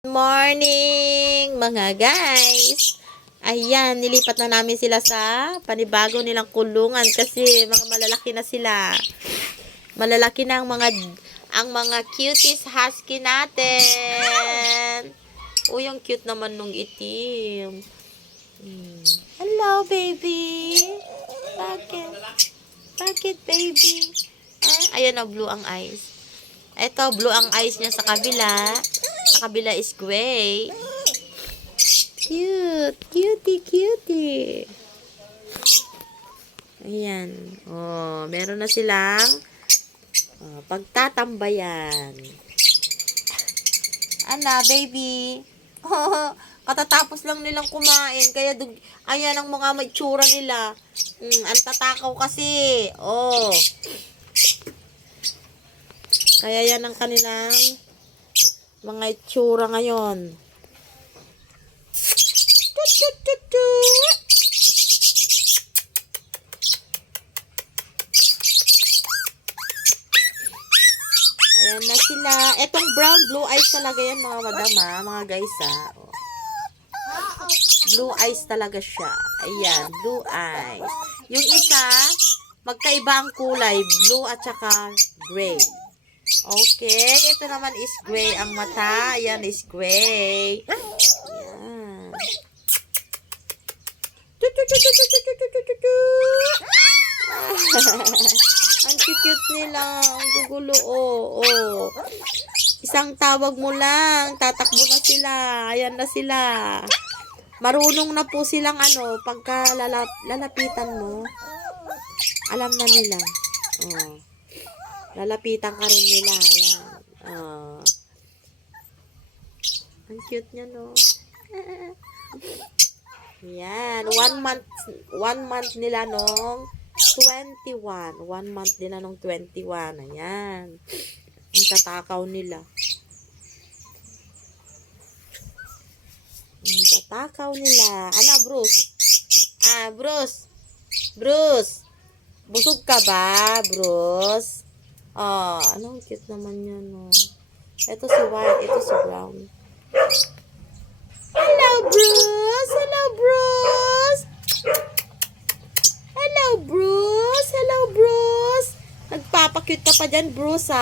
Morning mga guys. Ayan, nilipat na namin sila sa panibago nilang kulungan kasi mga malalaki na sila. Malalaki na ang mga cuties husky natin. Uy, ang cute naman nung itim. Hello, baby. Bakit? Bakit, baby? Ayan na, blue ang eyes. Ito, blue ang eyes niya sa kabila. Sa kabila is gray. Cute. Cutie, cutie. Ayan. Oh, meron na silang pagtatambayan. Ana, baby. Oh, katatapos lang nilang kumain. Kaya, ayan ang mga may tsura nila. Ang tatakaw kasi. Oh. Kaya yan ang kanilang mga itsura ngayon. Ayan na sila. Etong brown, blue eyes talaga yan mga madam mga guys Oh. Blue eyes talaga siya. Ayan, blue eyes. Yung isa, magkaiba ang kulay. Blue at saka gray. Okay, ito naman is gray ang mata. Ayan is gray. Ayan. Ang cute nila. Ang gugulo. Oh. Isang tawag mo lang. Tatakbo na sila. Ayan na sila. Marunong na po silang pagka lalapitan mo. Alam na nila. Oh. Lalapitan ka rin nila. Ayan. Ang cute niya, no? Ayan. 1 month nila nung 21. 1 month nila nung 21. Ayan. Ang tatakaw nila. Ang tatakaw nila. Bruce? Bruce? Busog ka ba, Bruce? Anong cute naman yan, no? Ito si white, ito si brown. Hello, Bruce! Hello, Bruce! Hello, Bruce! Hello, Bruce! Nagpapakute ka pa dyan, Bruce,